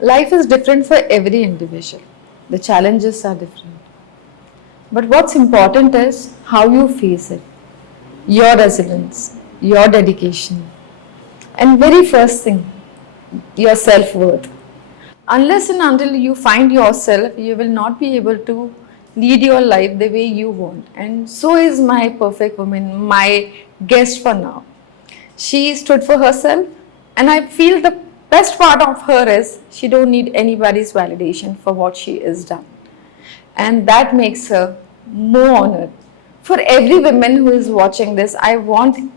Life is different for every individual. The challenges are different. But what's important is how you face it, your resilience, your dedication, and very first thing, your self worth. Unless and until you find yourself, you will not be able to lead your life the way you want. And so is my perfect woman, my guest for now. She stood for herself, and I feel the best part of her is she don't need anybody's validation for what she is done, and that makes her more honored. For every woman who is watching this, I want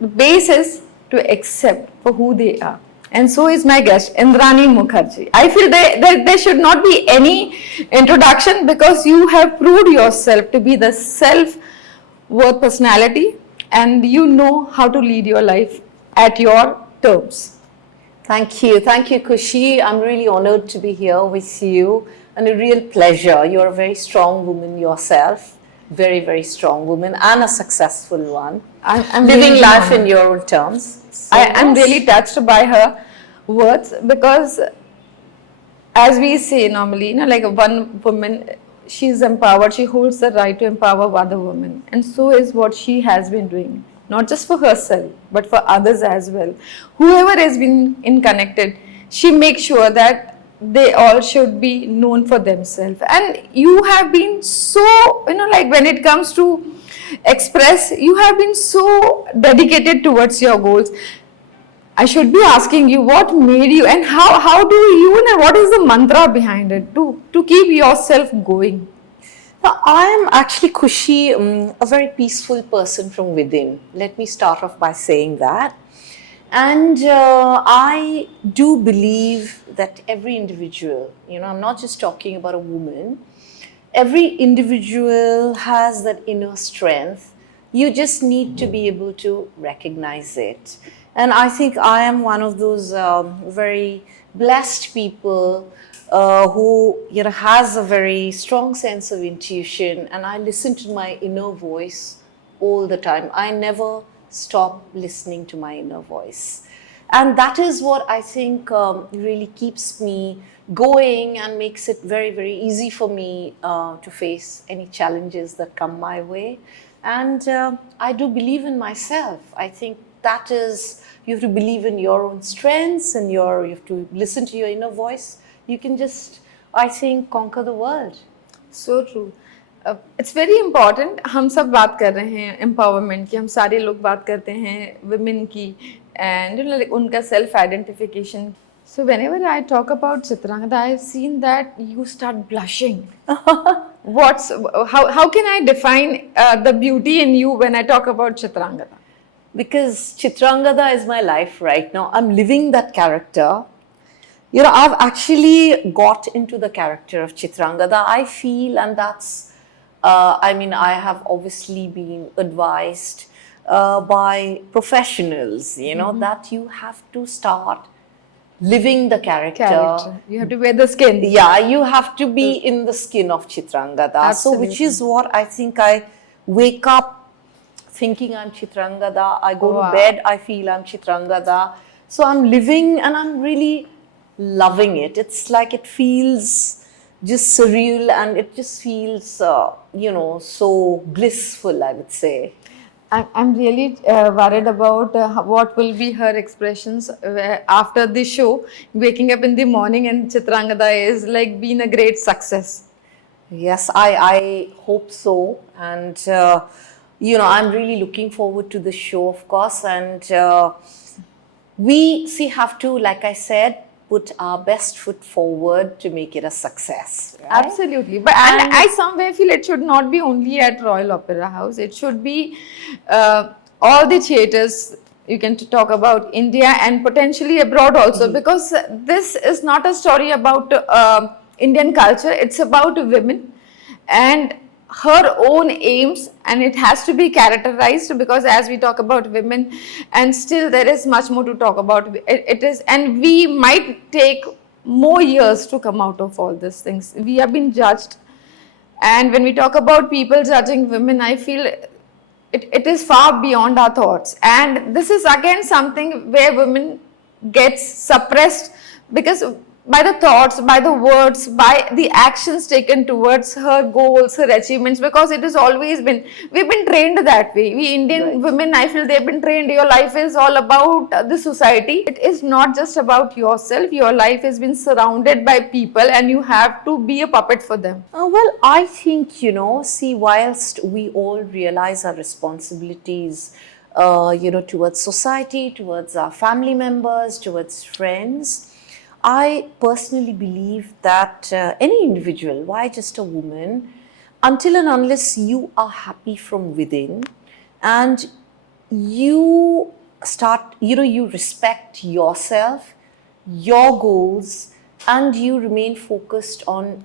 the basis to accept for who they are. And so is my guest, Indrani Mukherjee. I feel there should not be any introduction because you have proved yourself to be the self-worth personality and you know how to lead your life at your terms. Thank you. Thank you, Kushi. I'm really honored to be here with you and a real pleasure. You're a very strong woman yourself, very, very strong woman and a successful one. I'm living really life honored. in your own terms. So I'm really touched by her words because, as we say normally, like one woman, she's empowered, she holds the right to empower other women. And so is what she has been doing, not just for herself, but for others as well. Whoever has been in connected, she makes sure that they all should be known for themselves. And you have been so, like when it comes to express, you have been so dedicated towards your goals. I should be asking you what made you and how do you and what is the mantra behind it to keep yourself going? now, I am actually, Kushi, a very peaceful person from within. Let me start off by saying that. And I do believe that every individual, I'm not just talking about a woman, every individual has that inner strength. You just need to be able to recognize it. And I think I am one of those very blessed people who has a very strong sense of intuition, and I listen to my inner voice all the time. I never stop listening to my inner voice. And that is what I think really keeps me going and makes it very, very easy for me to face any challenges that come my way. And I do believe in myself. I think that is, you have to believe in your own strengths and you have to listen to your inner voice. You can just, I think, conquer the world. So true. It's very important. हम सब बात कर रहे हैं empowerment की, हम सारे लोग बात करते हैं women की and like उनका self identification. So whenever I talk about Chitrangada, I've seen that you start blushing. How can I define the beauty in you when I talk about Chitrangada? Because Chitrangada is my life right now. I'm living that character. I've actually got into the character of Chitrangada. I feel, and that's, I have obviously been advised by professionals, that you have to start living the character. You have to wear the skin. Yeah, you have to be in the skin of Chitrangada. Absolutely. So, which is what I think I wake up thinking I'm Chitrangada. I go to bed, I feel I'm Chitrangada. So I'm living and I'm really loving it. It's like it feels just surreal and it just feels, so blissful, I would say. I'm really worried about what will be her expressions after the show. Waking up in the morning and Chitrangada is like being a great success. Yes, I hope so. And, I'm really looking forward to the show, of course. And we have to, like I said, put our best foot forward to make it a success. Right? Absolutely. But and I somewhere feel it should not be only at Royal Opera House. It should be all the theatres. You can talk about India and potentially abroad also, because this is not a story about Indian culture. It's about women and her own aims, and it has to be characterized because as we talk about women, and still there is much more to talk about. It is, and we might take more years to come out of all these things. We have been judged, and when we talk about people judging women, I feel it is far beyond our thoughts. And this is again something where women gets suppressed because by the thoughts, by the words, by the actions taken towards her goals, her achievements, because it has always been, we've been trained that way. We Indian Right. women, I feel they've been trained, your life is all about the society. It is not just about yourself. Your life has been surrounded by people and you have to be a puppet for them. Well, I think, see, whilst we all realize our responsibilities, towards society, towards our family members, towards friends, I personally believe that any individual, why just a woman, until and unless you are happy from within and you start, you respect yourself, your goals, and you remain focused on,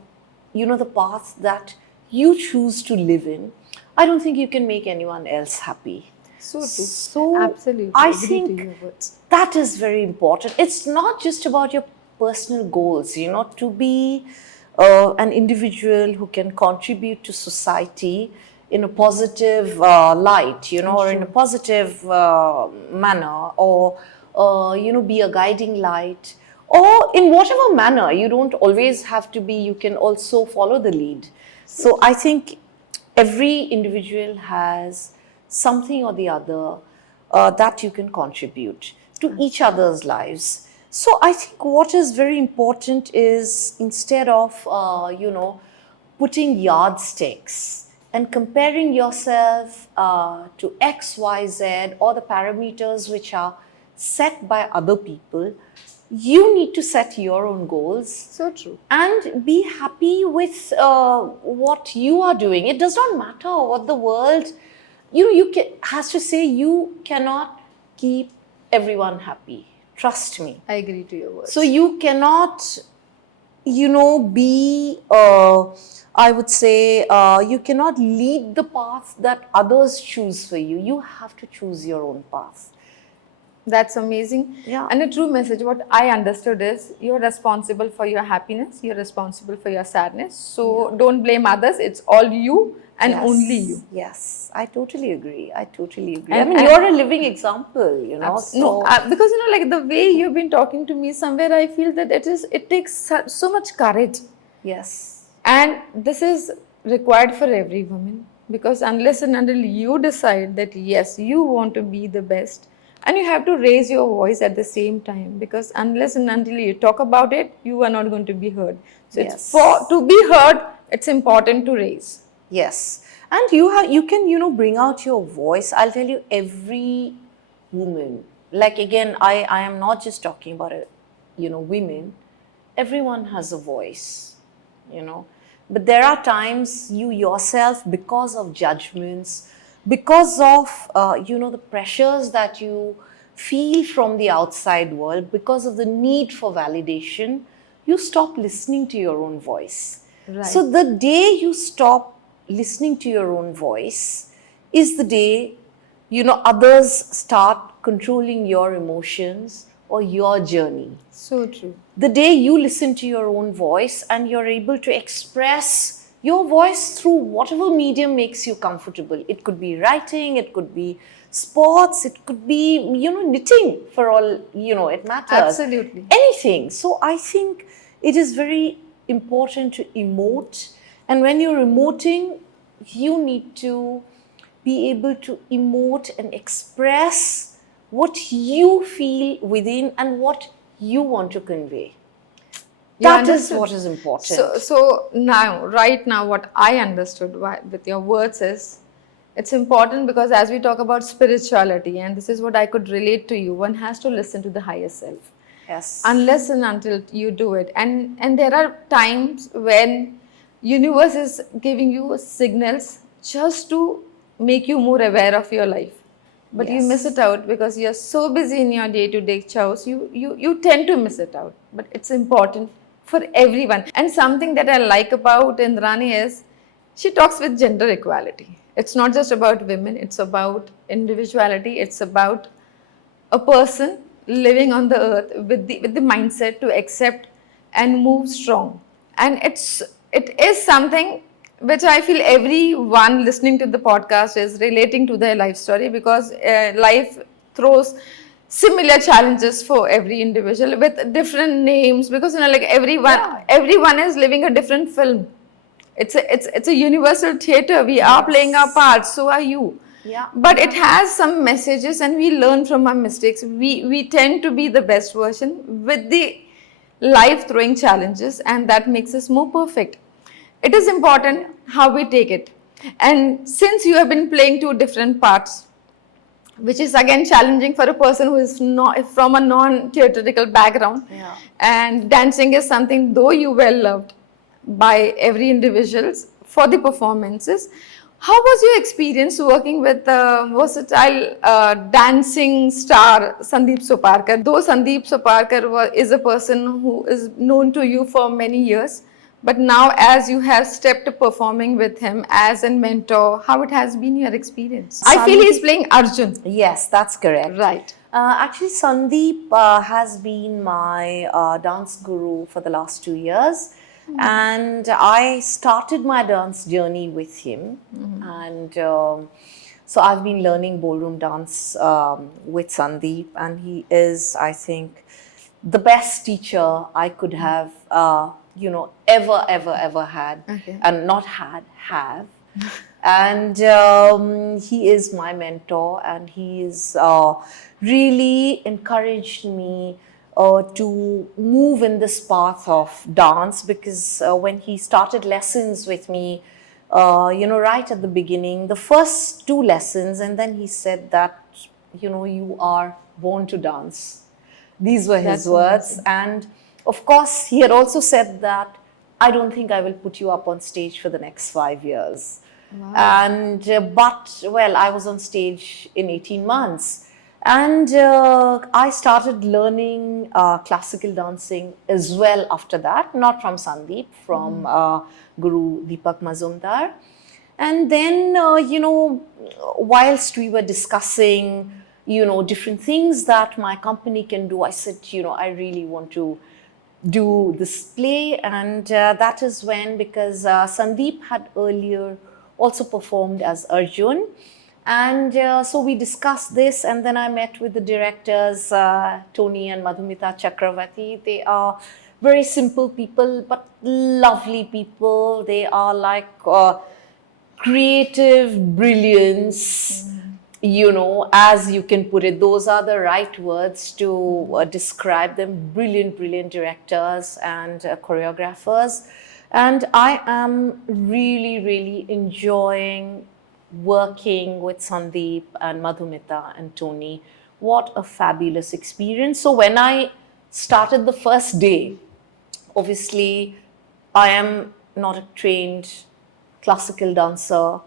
the path that you choose to live in, I don't think you can make anyone else happy. So true. So Absolutely. I Agree to think your words. that is very important. It's not just about your personal goals, to be an individual who can contribute to society in a positive light, or in a positive manner, or, be a guiding light, or in whatever manner. You don't always have to be, you can also follow the lead. So I think every individual has something or the other that you can contribute to each other's lives. So I think what is very important is, instead of, putting yardsticks and comparing yourself to X, Y, Z, or the parameters which are set by other people, you need to set your own goals So true. and be happy with what you are doing. It does not matter what the world, has to say. You cannot keep everyone happy. Trust me. I agree to your words. So you cannot, be, I would say, you cannot lead the path that others choose for you. You have to choose your own path. That's amazing. Yeah. And a true message, what I understood is, you're responsible for your happiness, you're responsible for your sadness. So don't blame others, it's all you and Yes. only you. Yes, I totally agree. I And- mean, and- you're a living example, No, because like the way you've been talking to me, somewhere I feel that it takes so much courage. Yes. And this is required for every woman, because unless and until you decide that yes, you want to be the best, and you have to raise your voice at the same time, because unless and until you talk about it, you are not going to be heard. So Yes. it's to be heard, it's important to raise. Yes. And you can, bring out your voice. I'll tell you, every woman, like, again, I am not just talking about women. Everyone has a voice, But there are times you yourself, because of judgments, because of, the pressures that you feel from the outside world, because of the need for validation, you stop listening to your own voice. Right. So the day you stop listening to your own voice is the day, others start controlling your emotions or your journey. So true. The day you listen to your own voice and you're able to express your voice through whatever medium makes you comfortable. It could be writing, it could be sports, it could be, knitting, for all, it matters. Absolutely. Anything. So I think it is very important to emote. And when you're emoting, you need to be able to emote and express what you feel within and what you want to convey. You That is understood. what is important. So now, right now, what I understood with your words is, it's important because as we talk about spirituality, and this is what I could relate to you, one has to listen to the higher self. Yes. Unless and until you do it. And there are times when universe is giving you signals just to make you more aware of your life. But you Yes. miss it out because you're so busy in your day-to-day chores, you tend to miss it out. But it's important for everyone. And something that I like about Indrani is, she talks with gender equality. It's not just about women, it's about individuality, it's about a person living on the earth with the mindset to accept and move strong. And it is something which I feel everyone listening to the podcast is relating to their life story, because life throws similar challenges for every individual with different names, because like everyone is living a different film. It's a universal theater. We are playing our parts, so are you. Yeah. But it has some messages, and we learn from our mistakes. We tend to be the best version with the life throwing challenges, and that makes us more perfect. It is important how we take it. And since you have been playing two different parts, which is again challenging for a person who is not from a non-theatrical background, Yeah. and dancing is something, though you well loved by every individuals for the performances. How was your experience working with the versatile dancing star Sandeep Soparkar? Though Sandeep Soparkar is a person who is known to you for many years, but now as you have stepped performing with him as a mentor, how it has been your experience? I feel he's playing Arjun. Yes, that's correct. Right. Actually, Sandeep has been my dance guru for the last 2 years. And I started my dance journey with him. And so I've been learning ballroom dance with Sandeep. And he is, I think, the best teacher I could have, ever had. Okay. And not have. And he is my mentor, and he is really encouraged me to move in this path of dance, because when he started lessons with me, right at the beginning, the first 2 lessons, and then he said that, you are born to dance. These were his That's words. amazing. And of course, he had also said that, I don't think I will put you up on stage for the next 5 years. Wow. And I was on stage in 18 months. And I started learning classical dancing as well after that, not from Sandeep, from Guru Deepak Mazumdar. And then, whilst we were discussing, different things that my company can do, I said, I really want to do this play. And that is when, because Sandeep had earlier also performed as Arjun. And so we discussed this, and then I met with the directors, Tony and Madhumita Chakravarti. They are very simple people, but lovely people. They are like creative brilliance, as you can put it. Those are the right words to describe them. Brilliant, brilliant directors and choreographers. And I am really, really enjoying working with Sandeep and Madhumita and Tony. What a fabulous experience. So when I started the first day, obviously I am not a trained classical dancer,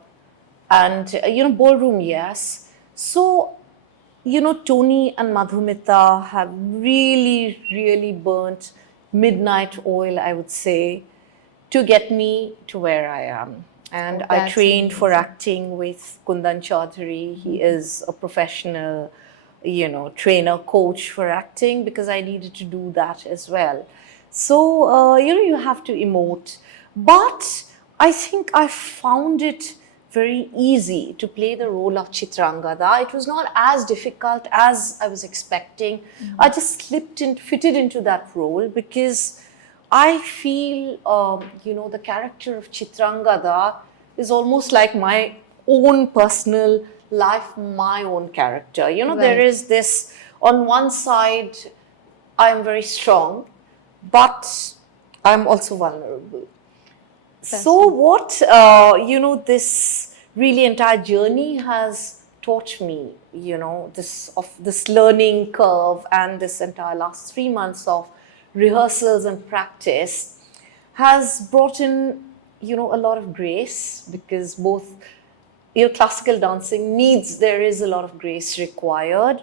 and ballroom, yes. So Tony and Madhumita have really, really burnt midnight oil, I would say, to get me to where I am. And I That's trained for acting with Kundan Chaudhary. He is a professional, trainer, coach for acting, because I needed to do that as well. So, you have to emote. But I think I found it very easy to play the role of Chitrangada. It was not as difficult as I was expecting. I just fitted into that role, because I feel, the character of Chitrangada is almost like my own personal life, my own character. There is this, on one side, I am very strong, but I'm also vulnerable. So what, this really entire journey has taught me, this learning curve, and this entire last 3 months of rehearsals and practice has brought in, a lot of grace, because both, classical dancing there is a lot of grace required.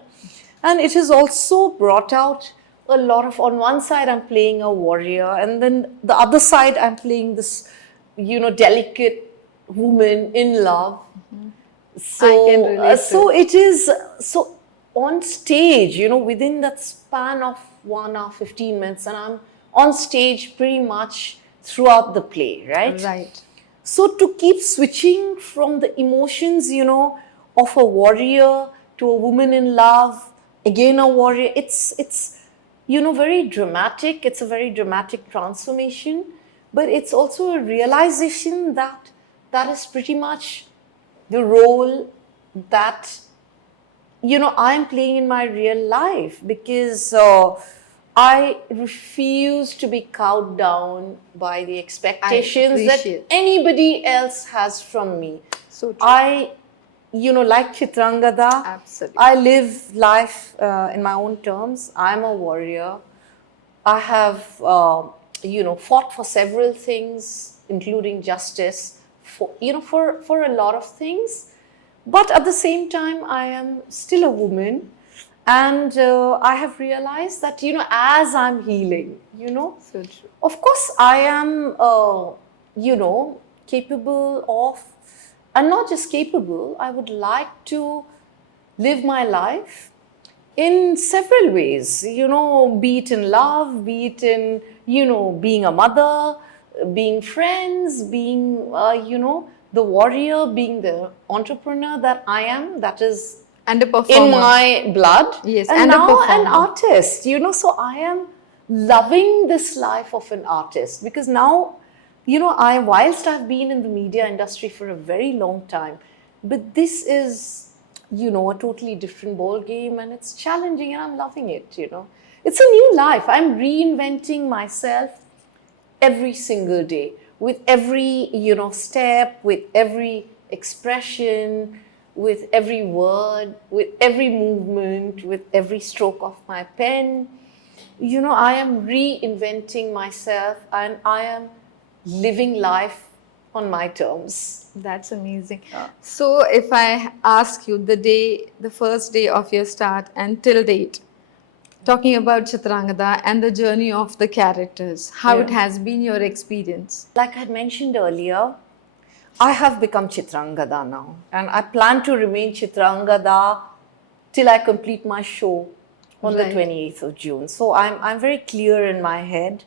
And it has also brought out a lot of, on one side I'm playing a warrior, and then the other side I'm playing this, delicate woman in love. So, I can relate so it is, so on stage, within that span of 1 hour, 15 minutes, and I'm on stage pretty much throughout the play, right? Right. So to keep switching from the emotions, of a warrior to a woman in love, again a warrior. It's very dramatic. It's a very dramatic transformation, but it's also a realization that that is pretty much the role that I'm playing in my real life, because I refuse to be cowed down by the expectations that appreciate. anybody else has from me. So true. I, like Chitrangada, Absolutely. I live life in my own terms. I'm a warrior. I have, fought for several things, including justice, for a lot of things. But at the same time, I am still a woman, and I have realized that as I'm healing, So true. of course, I am, capable of, and not just capable, I would like to live my life in several ways, be it in love, be it in, being a mother, being friends, being, the warrior, being the entrepreneur that I am, that is And a in performer. my blood. Yes, and and a now an performer. artist, so I am loving this life of an artist, because now, whilst I've been in the media industry for a very long time, but this is, a totally different ball game, and it's challenging, and I'm loving it. It's a new life. I'm reinventing myself every single day, with every step, with every expression, with every word, with every movement, with every stroke of my pen. I am reinventing myself, and I am living life on my terms. That's amazing. So, if I ask you the first day of your start and till date, talking about Chitrangada and the journey of the characters, how it Yeah. has been your experience? Like I had mentioned earlier, I have become Chitrangada now, and I plan to remain Chitrangada till I complete my show on the Right. 28th of June. So I'm very clear in my head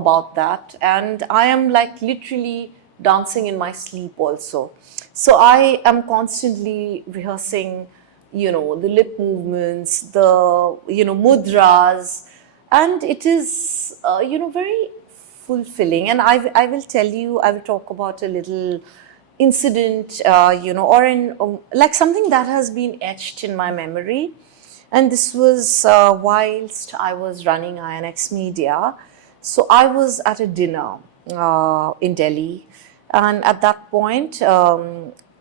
about that, and I am like literally dancing in my sleep also. So I am constantly rehearsing, the lip movements, the mudras, and it is very fulfilling. And I will tell you, I will talk about a little incident, or like something that has been etched in my memory. And this was whilst I was running INX Media. So I was at a dinner in Delhi, and at that point,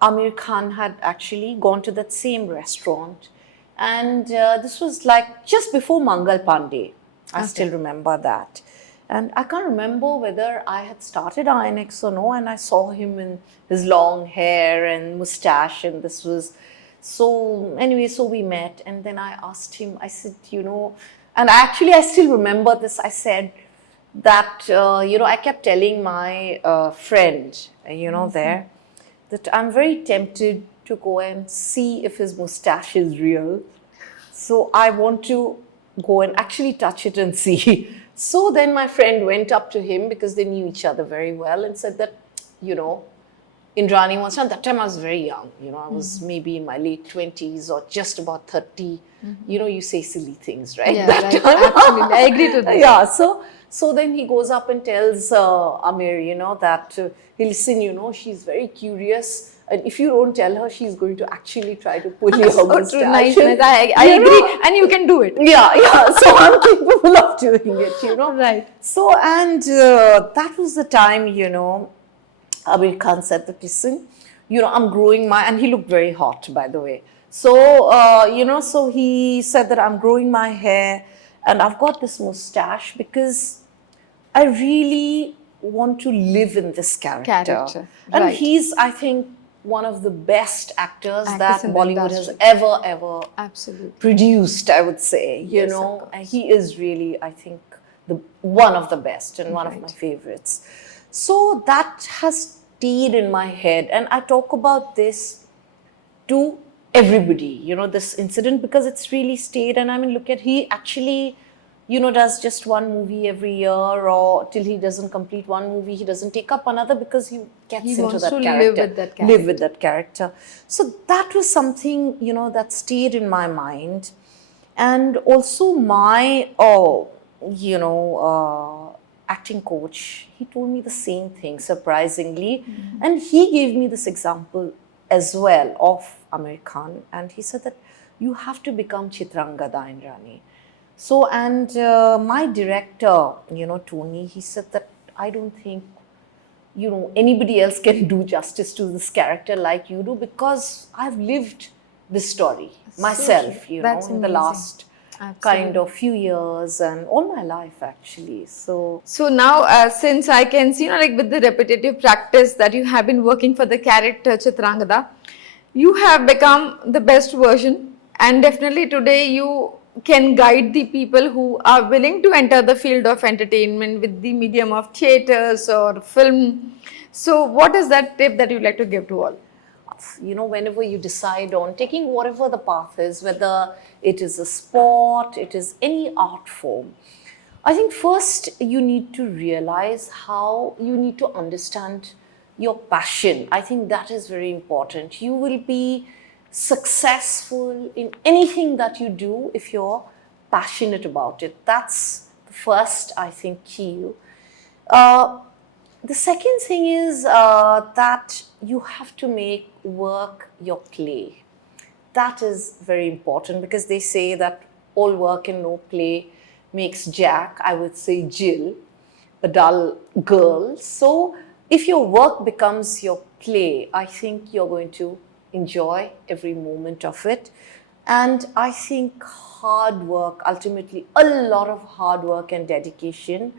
Amir Khan had actually gone to that same restaurant, and this was like just before Mangal Pandey. I still remember that. And I can't remember whether I had started INX or no, and I saw him in his long hair and mustache, and this was so. Anyway, so we met, and then I asked him, I said, and actually I still remember this. I said that, I kept telling my friend, there, that I'm very tempted to go and see if his mustache is real. So I want to go and actually touch it and see. So then my friend went up to him, because they knew each other very well, and said that, Indrani wants, at that time I was very young, I was maybe in my late 20s or just about 30. You say silly things, right? Yeah, That right. time. Absolutely. I agree to this. Yeah, so then he goes up and tells Amir, that, hey, listen, she's very curious. And if you don't tell her, she's going to actually try to pull your So mustache. true. Nice. And, I you agree. know, And you can do it. yeah. So I'm capable of doing it, Right. So, and that was the time, Amir Khan said that, listen, I'm growing my, and he looked very hot, by the way. So, so he said that I'm growing my hair and I've got this mustache because I really want to live in this character. And right. he's, I think, one of the best actors Actors that in the Bollywood has industry. ever Absolutely. produced, I would say. Yes, of course. And he is really, I think, one of the best and one of my Right. favorites. So that has stayed in my head, and I talk about this to everybody, this incident, because it's really stayed. And I mean, look at, he actually, does just one movie every year, or till he doesn't complete one movie, he doesn't take up another, because he gets He into wants that to character. live with that Live with that character. So that was something, that stayed in my mind. And also my, you know, acting coach, he told me the same thing, surprisingly. And he gave me this example as well of Amir Khan. And he said that you have to become Chitrangada in Rani. So, and my director, you know, Tony, he said that I don't think, you know, anybody else can do justice to this character like you do, because I've lived this story myself, true. you That's know, in the amazing. last kind Absolutely. of few years and all my life actually. So, So now, since I can see, like with the repetitive practice that you have been working for the character Chitrangada, you have become the best version, and definitely today you can guide the people who are willing to enter the field of entertainment with the medium of theaters or film. So, what is that tip that you'd like to give to all? you know, whenever you decide on taking whatever the path is, whether it is a sport, it is any art form, I think first you need to realize how you need to understand your passion. I think that is very important. You will be successful in anything that you do if you're passionate about it. That's the first, I think, key. Uh, the second thing is that you have to make work your play. That is very important, because they say that all work and no play makes Jack, I would say Jill, a dull girl. So if your work becomes your play, I think you're going to enjoy every moment of it. And I think hard work, ultimately, a lot of hard work and dedication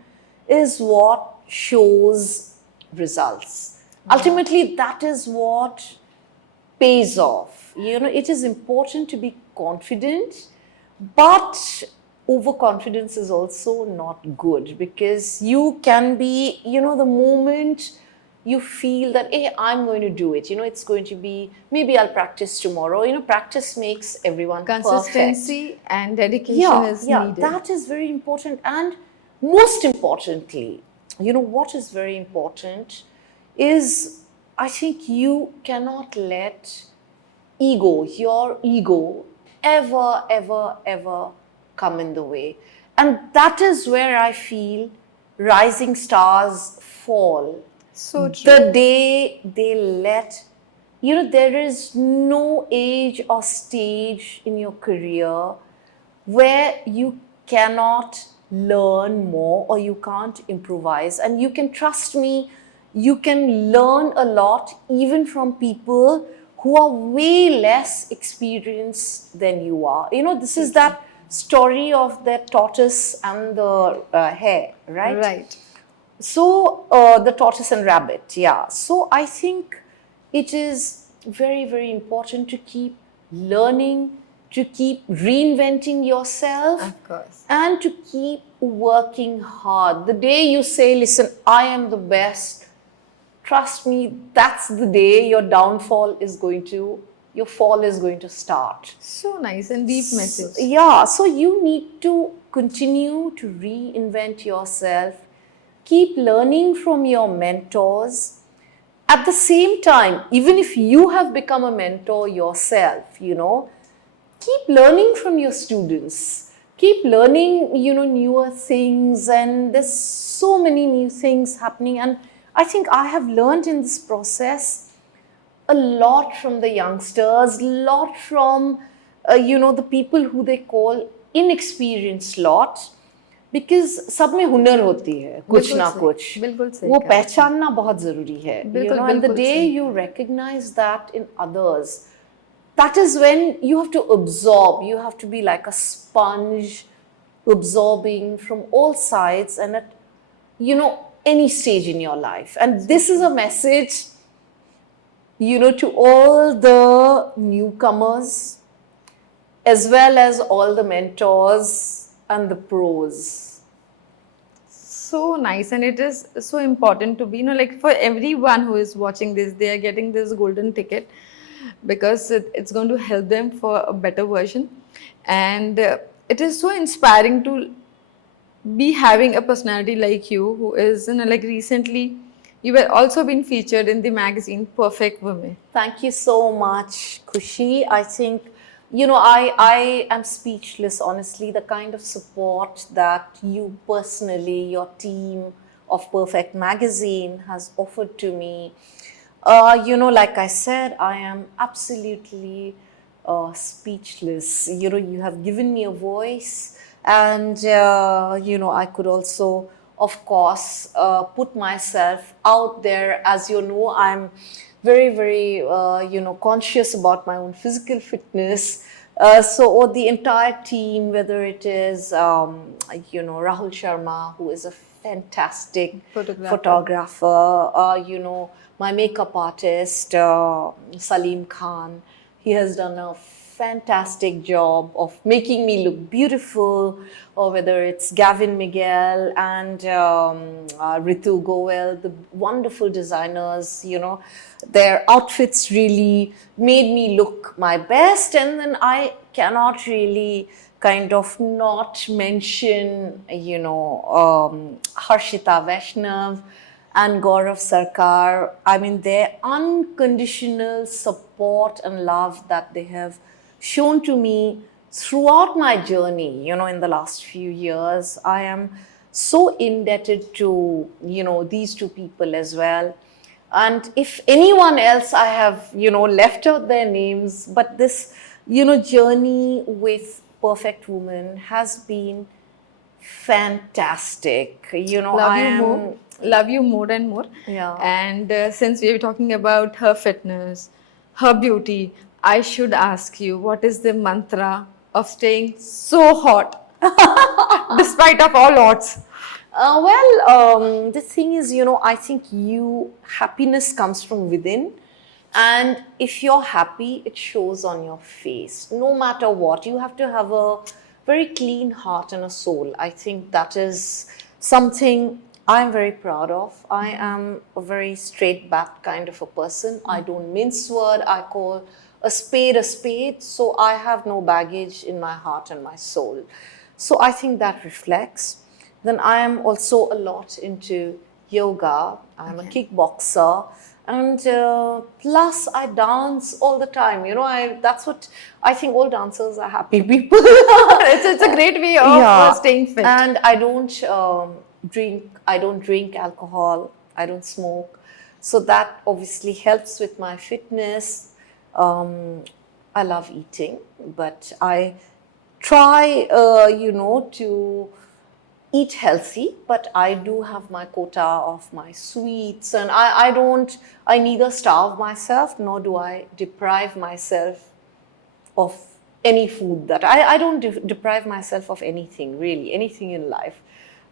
is what shows results. Ultimately, that is what pays off. You know, it is important to be confident, but overconfidence is also not good, because you can be, you know, the moment you feel that, hey, I'm going to do it, you know, it's going to be, maybe I'll practice tomorrow. You know, practice makes everyone perfect. Consistency and dedication Yeah, is yeah, needed. that is very important. And most importantly, you know, what is very important is, I think you cannot let your ego, ever come in the way. And that is where I feel rising stars fall. So true. The day they let, you know, there is no age or stage in your career where you cannot learn more or you can't improvise. And you can trust me, you can learn a lot even from people who are way less experienced than you are. You know, this is that story of the tortoise and the hare, right? Right. So, the tortoise and rabbit, yeah. So, I think it is very important to keep learning, to keep reinventing yourself, Of course. and to keep working hard. The day you say, listen, I am the best, trust me, that's the day your fall is going to start. So nice and deep message. Yeah, so you need to continue to reinvent yourself, keep learning from your mentors. At the same time, even if you have become a mentor yourself, you know, keep learning from your students, keep learning, you know, newer things. And there's so many new things happening. And I think I have learned in this process a lot from the youngsters, a lot from, you know, the people who they call inexperienced lot, because सब में हुनर होती है कुछ बिल्कुल ना सही, कुछ, बिल्कुल सही वो कहा। पहचानना बहुत जरूरी है, you बिल्कुल, know, and the बिल्कुल day सही you recognize that in others, that is when you have to absorb, you have to be like a sponge, absorbing from all sides and at, you know, any stage in your life. And this is a message, you know, to all the newcomers as well as all the mentors and the pros. So nice, and it is so important to be, like for everyone who is watching this, they are getting this golden ticket because it's going to help them for a better version. And it is so inspiring to be having a personality like you who is, like recently you were also been featured in the magazine Perfect Women. Thank you so much, Kushi. I think I am speechless, honestly. The kind of support that you personally, your team of Perfect Magazine has offered to me. Like I said, I am absolutely speechless. You have given me a voice, and I could also, of course, put myself out there. As you know, I'm very, very, conscious about my own physical fitness. So the entire team, whether it is, Rahul Sharma, who is a fantastic photographer, my makeup artist, Salim Khan, he has done a fantastic job of making me look beautiful, or whether it's Gavin Miguel and Ritu Goel, the wonderful designers, their outfits really made me look my best. And then I cannot really kind of not mention, Harshita Vaishnav and Gaurav Sarkar. I mean, their unconditional support and love that they have shown to me throughout my journey, in the last few years. I am so indebted to, these two people as well. And if anyone else, I have, left out their names, but this, journey with Perfect Woman has been fantastic. Love you more and more. Yeah. And since we were talking about her fitness, her beauty, I should ask you, what is the mantra of staying so hot despite of all odds? The thing is, I think happiness comes from within. And if you're happy, it shows on your face. No matter what, you have to have a very clean heart and a soul. I think that is something I'm very proud of. I am a very straight back kind of a person. I don't mince word. I call a spade a spade. So I have no baggage in my heart and my soul. So I think that reflects. Then I am also a lot into yoga. I'm a kickboxer. And plus, I dance all the time. That's what I think. All dancers are happy people. It's a great way of staying fit. And I don't drink. I don't drink alcohol. I don't smoke. So that obviously helps with my fitness. I love eating, but I try, to eat healthy, but I do have my quota of my sweets, and I neither starve myself nor do I deprive myself of any food that I don't deprive myself of anything, really, anything in life,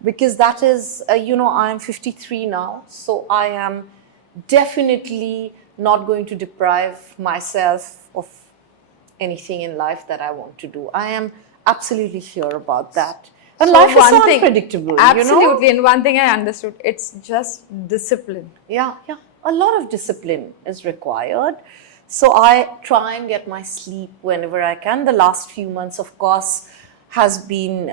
because that is, I'm 53 now, so I am definitely not going to deprive myself of anything in life that I want to do. I am absolutely sure about that. And So life is so one thing- unpredictable, Absolutely. And one thing I understood, it's just discipline. Yeah. A lot of discipline is required. So I try and get my sleep whenever I can. The last few months, of course, has been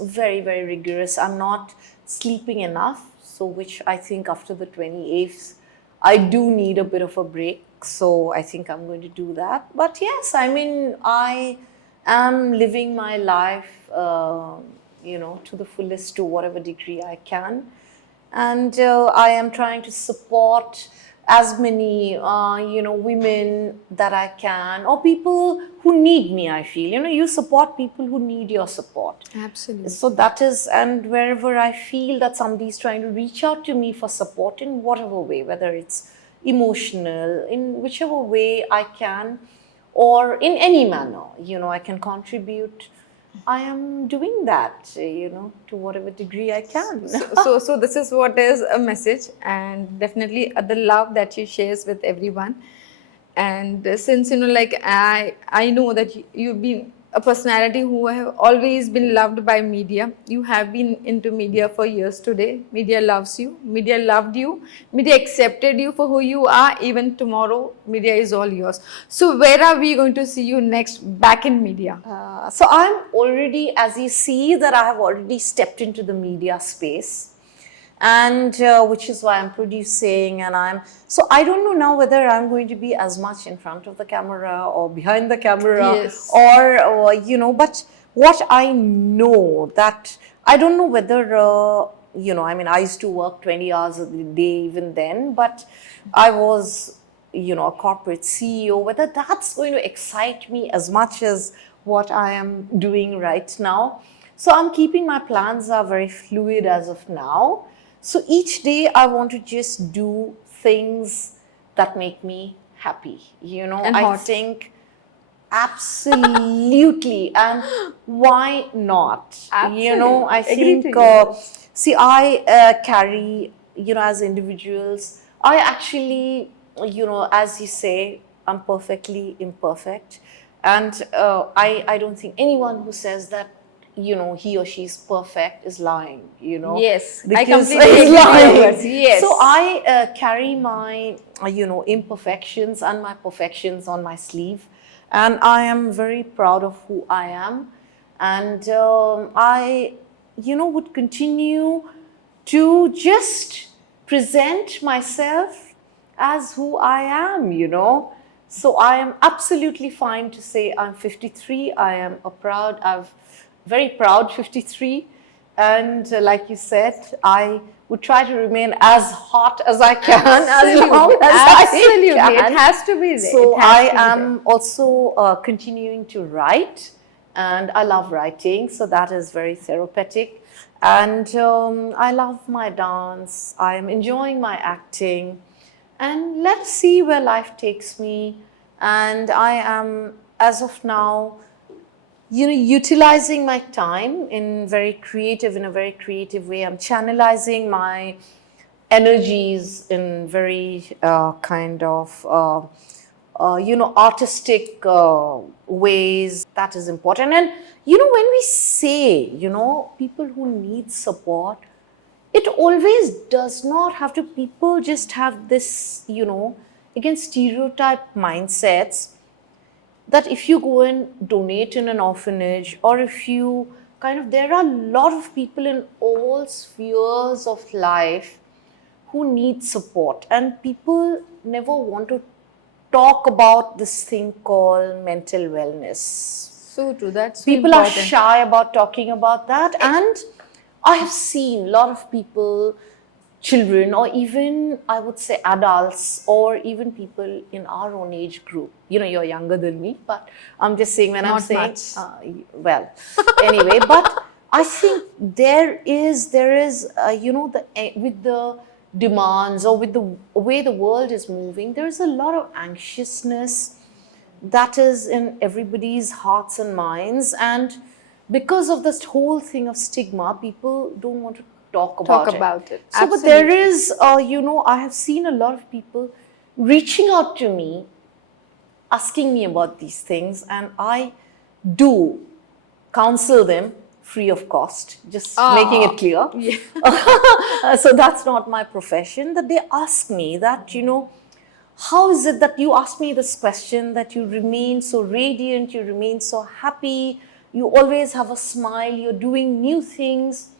very, very rigorous. I'm not sleeping enough, so which I think after the 28th, I do need a bit of a break. So I think I'm going to do that. But yes, I mean, I am living my life, to the fullest, to whatever degree I can. And I am trying to support as many, women that I can, or people who need me, I feel. You support people who need your support. Absolutely. So that is, and wherever I feel that somebody is trying to reach out to me for support in whatever way, whether it's emotional, in whichever way I can, or in any manner, I can contribute. I am doing that, to whatever degree I can. So this is what is a message, and definitely the love that you shares with everyone. And since like I know that you've been a personality who have always been loved by media. You have been into media for years today. Media loves you. Media loved you. Media accepted you for who you are. Even tomorrow, media is all yours. So where are we going to see you next back in media? So I'm already, as you see, that I have already stepped into the media space. and which is why I'm producing, and so I don't know now whether I'm going to be as much in front of the camera or behind the camera, Yes. or but what I know, that I don't know whether I mean, I used to work 20 hours a day even then, but I was a corporate CEO, whether that's going to excite me as much as what I am doing right now. So I'm keeping, my plans are very fluid as of now. So each day I want to just do things that make me happy. And I hot. think absolutely. And why not? I Absolutely. Agree think, to you. see, I carry, as individuals, I actually, as you say, I'm perfectly imperfect. And I don't think anyone who says that, he or she is perfect is lying, Yes, I because completely it's agree to your lying. words. Yes. So I carry my, imperfections and my perfections on my sleeve. And I am very proud of who I am. And I, would continue to just present myself as who I am. So I am absolutely fine to say I'm 53. I am very proud 53. And like you said, I would try to remain as hot as I can, as long as Absolutely. I can. It has to be there. So It has I to be there. am also continuing to write, and I love writing, so that is very therapeutic. And I love my dance. I am enjoying my acting, and let's see where life takes me. And I am, as of now, utilizing my time in a very creative way. I'm channelizing my energies in very kind of artistic ways. That is important. And when we say, people who need support, it always does not have to, people just have this, again, stereotype mindsets, that if you go and donate in an orphanage, or if you there are a lot of people in all spheres of life who need support, and people never want to talk about this thing called mental wellness. So true. That's so People are important. shy about talking about that. And I have seen a lot of people, children, or even I would say adults, or even people in our own age group. You're younger than me, but I'm just saying, when I'm Not saying, much. well, anyway, but I think there is, with the demands, or with the way the world is moving, there is a lot of anxiousness that is in everybody's hearts and minds. And because of this whole thing of stigma, people don't want to talk about it. So, but there is, I have seen a lot of people reaching out to me, asking me about these things, and I do counsel them free of cost, just making it clear. Yeah. So that's not my profession. That they ask me that, how is it that you ask me this question, that you remain so radiant, you remain so happy, you always have a smile, you're doing new things.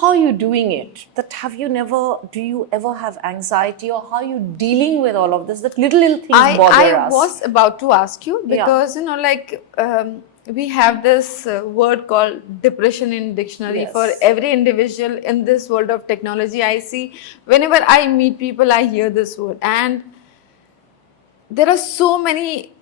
How are you doing it? That do you ever have anxiety, or how are you dealing with all of this? That little things bother I us. was about to ask you, Yeah. because we have this word called depression in dictionary. Yes. For every individual in this world of technology, I see, whenever I meet people, I hear this word, and there are so many,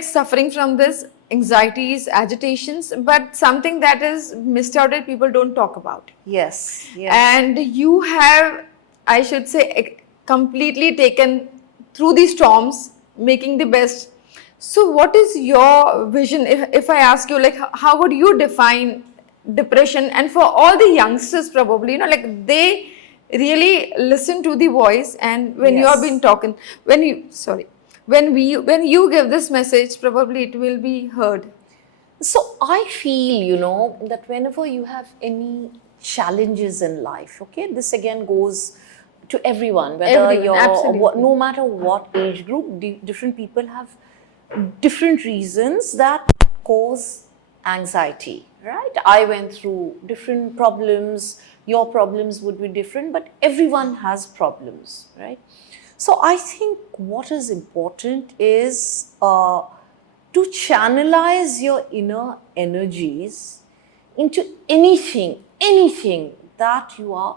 suffering from this anxieties, agitations, but something that is missed out that people don't talk about. Yes, yes. And you have, I should say, completely taken through the storms, making the best. So what is your vision, if I ask you, like, how would you define depression? And for all the youngsters, probably, they really listen to the voice, and when you have Yes. been talking, when you give this message, probably it will be heard. So I feel, that whenever you have any challenges in life, okay, this again goes to everyone, whether Everyone, you're, absolutely. no matter what age group, different people have different reasons that cause anxiety. right? I went through different problems, your problems would be different, but everyone has problems, right? So I think what is important is to channelize your inner energies into anything that you are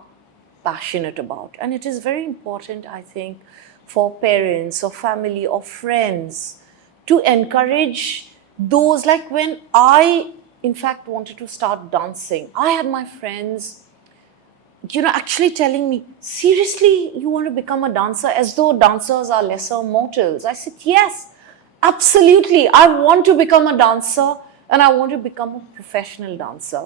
passionate about. And it is very important, I think, for parents or family or friends to encourage those. Like when I, in fact, wanted to start dancing, I had my friends, actually telling me, seriously, you want to become a dancer, as though dancers are lesser mortals. I said, yes, absolutely. I want to become a dancer and I want to become a professional dancer.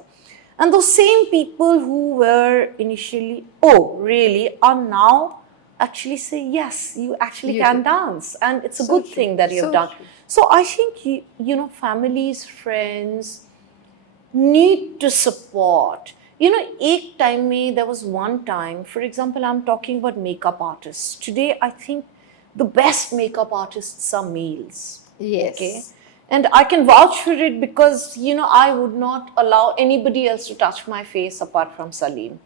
And those same people who were initially, oh, really, are now actually say, yes, you actually You can did. dance. And it's a So good true. thing that you've So done. true. So I think, families, friends, need to support. Ek time mein, there was one time, for example, I'm talking about makeup artists. Today, I think the best makeup artists are males. Okay. Yes. And I can vouch for it because, I would not allow anybody else to touch my face apart from Salim.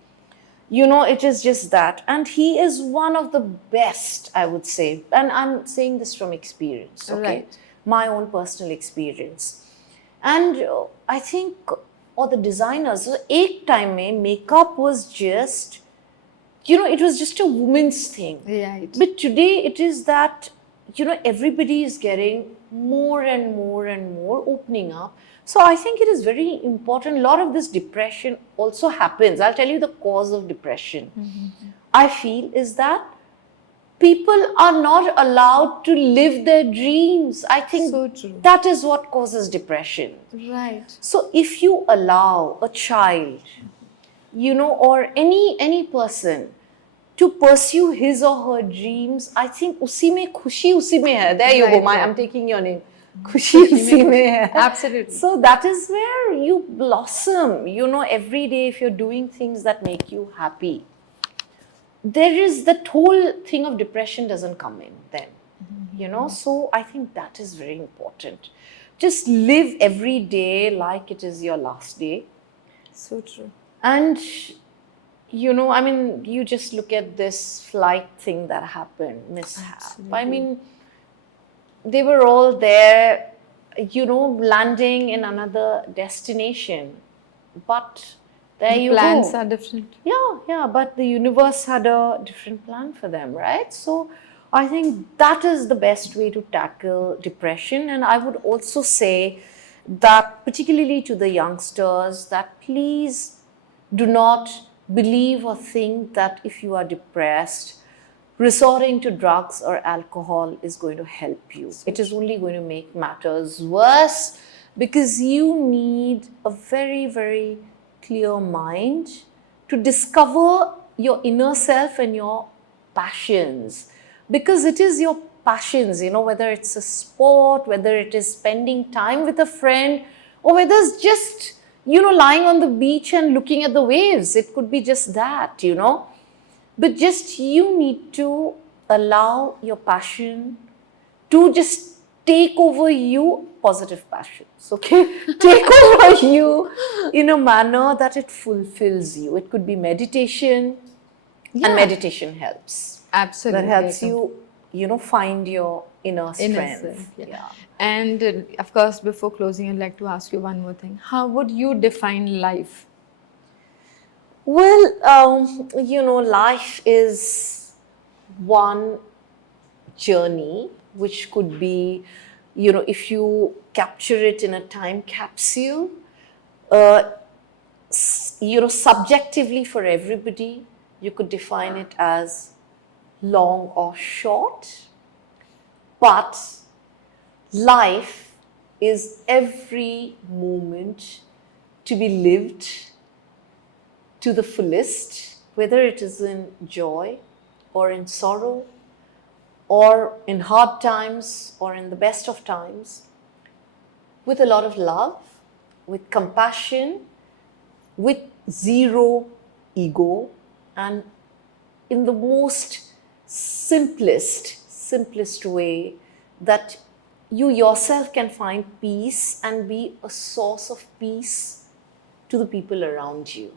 It is just that. And he is one of the best, I would say. And I'm saying this from experience, okay? Right. My own personal experience. And I think, or the designers, so ek time mein, makeup was just, it was just a woman's thing. Right. But today it is that, everybody is getting more and more and more opening up. So I think it is very important. A lot of this depression also happens. I'll tell you the cause of depression. I feel is that people are not allowed to live their dreams. I think So true. that is what causes depression. Right. So if you allow a child, or any person to pursue his or her dreams, I think usi mein khushi usi mein hai. There you go. Right. I'm taking your name. Khushi usi mein hai. Absolutely. So that is where you blossom. Every day if you're doing things that make you happy, there is that whole thing of depression doesn't come in then. So I think that is very important. Just live every day like it is your last day. So true. And, you just look at this flight thing that happened, mishap. Absolutely. I mean, they were all there, landing in another destination. But there The you plans go. are different. Yeah, but the universe had a different plan for them, right? So I think that is the best way to tackle depression. And I would also say that, particularly to the youngsters, that please do not believe or think that if you are depressed, resorting to drugs or alcohol is going to help you. It is only going to make matters worse, because you need a very, very clear mind to discover your inner self and your passions. Because it is your passions, whether it's a sport, whether it is spending time with a friend, or whether it's just, lying on the beach and looking at the waves. It could be just that, But just you need to allow your passion to just take over you, positive passions, okay? Take over you in a manner that it fulfills you. It could be meditation, and meditation helps. Absolutely. That helps you, find your inner strength. Innocent. Yeah. And of course, before closing, I'd like to ask you one more thing. How would you define life? Well, life is one journey, which could be, if you capture it in a time capsule, subjectively for everybody, you could define it as long or short. But life is every moment to be lived to the fullest, whether it is in joy or in sorrow, or in hard times or in the best of times, with a lot of love, with compassion, with zero ego, and in the most simplest way that you yourself can find peace and be a source of peace to the people around you.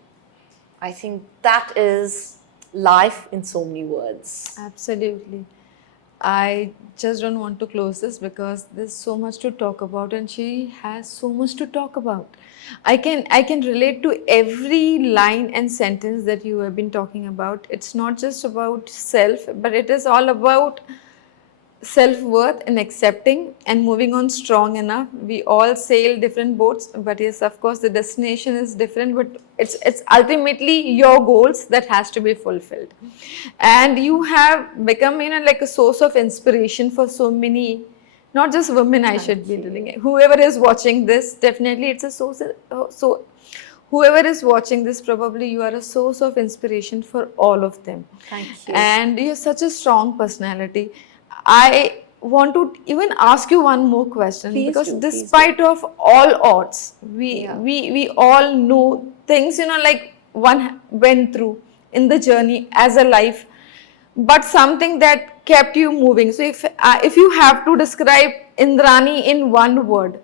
I think that is life in so many words. Absolutely. I just don't want to close this because there's so much to talk about and she has so much to talk about. I can relate to every line and sentence that you have been talking about. It's not just about self, but it is all about self-worth and accepting and moving on strong enough. We all sail different boats, but yes, of course the destination is different, but it's ultimately your goals that has to be fulfilled. And you have become, like a source of inspiration for so many, not just women. I should be telling it. Whoever is watching this, definitely it's a source. So whoever is watching this, probably you are a source of inspiration for all of them. Thank you. And you're such a strong personality. I want to even ask you one more question, Please because do, please despite of all odds, we Yeah. we all know things, like one went through in the journey as a life, but something that kept you moving. So if you have to describe Indrani in one word.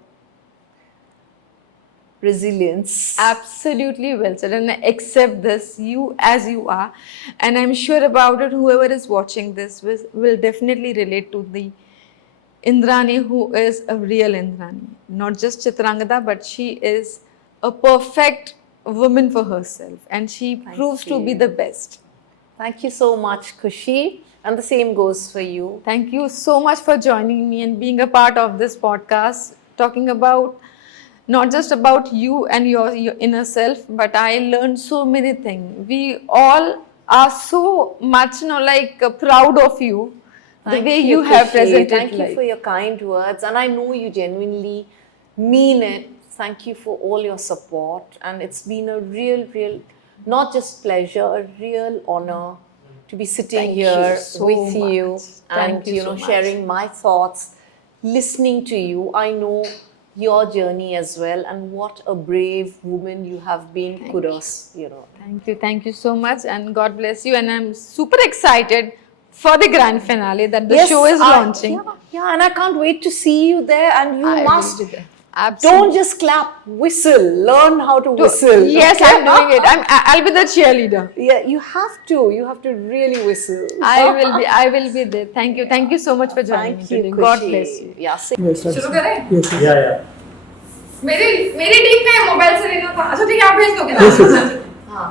Resilience. Absolutely well said, and I accept this, you as you are, and I'm sure about it. Whoever is watching this will definitely relate to the Indrani who is a real Indrani, not just Chitrangada, but she is a perfect woman for herself, and she proves to be you. the best. Thank you so much, Khushi. And the same goes for you. Thank you so much for joining me and being a part of this podcast, talking about not just about you and your inner self, but I learned so many things. We all are so much, proud of you, the way you have Khushi. presented Thank life. you for your kind words, and I know you genuinely mean it. Thank you for all your support, and it's been a real, not just pleasure, a real honor to be sitting Thank you here so with you much. Thank and you so much. sharing my thoughts, listening to you. I know your journey as well, and what a brave woman you have been. Kudos, Thank you so much, and God bless you. And I'm super excited for the grand finale that the show is launching. Yeah, and I can't wait to see you there. And you I will must be there. Absolutely. don't just clap, whistle. Learn how to whistle. Yes, okay? I'm doing it. I'll be the cheerleader. Yeah, you have to. You have to really whistle. I will be there. Thank you so much for joining me Thank you, today. God Khushi. bless you. Yeah, शुरू करें? या मेरी team का mobile से लेना था अच्छा ठीक है आप भेज दोगे ना हाँ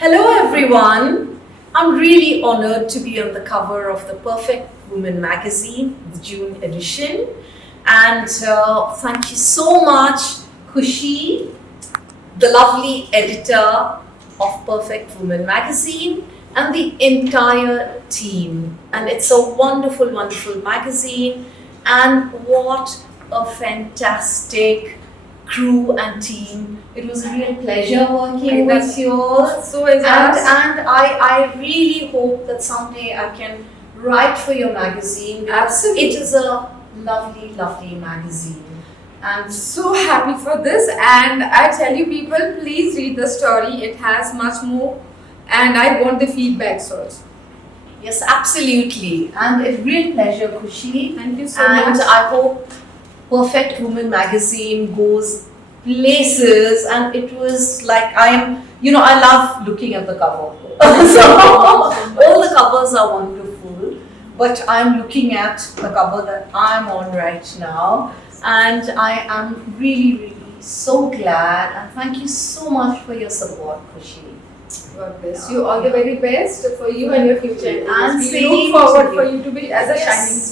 Hello everyone. I'm really honored to be on the cover of the Perfect Woman magazine, the June edition. And thank you so much, Khushi, the lovely editor of Perfect Woman magazine, and the entire team. And it's a wonderful, wonderful magazine. And what a fantastic crew and team. It was a real pleasure working with you all. So is And us. I really hope that someday I can write for your magazine, because Absolutely. it is a lovely, lovely magazine. And So happy for this, and I tell you people, please read the story. It has much more, and I want the feedbacks also. yes, absolutely. And a real pleasure, Khushi. Thank you so And much. I hope Perfect Woman magazine goes places, and it was like I love looking at the cover. So all the covers are wonderful, but I'm looking at the cover that I'm on right now, and I am really, really so glad, and thank you so much for your support, Khushi. God bless you. All the very best for you and your future. And We same look forward to for you. you to be as a Yes. shining star.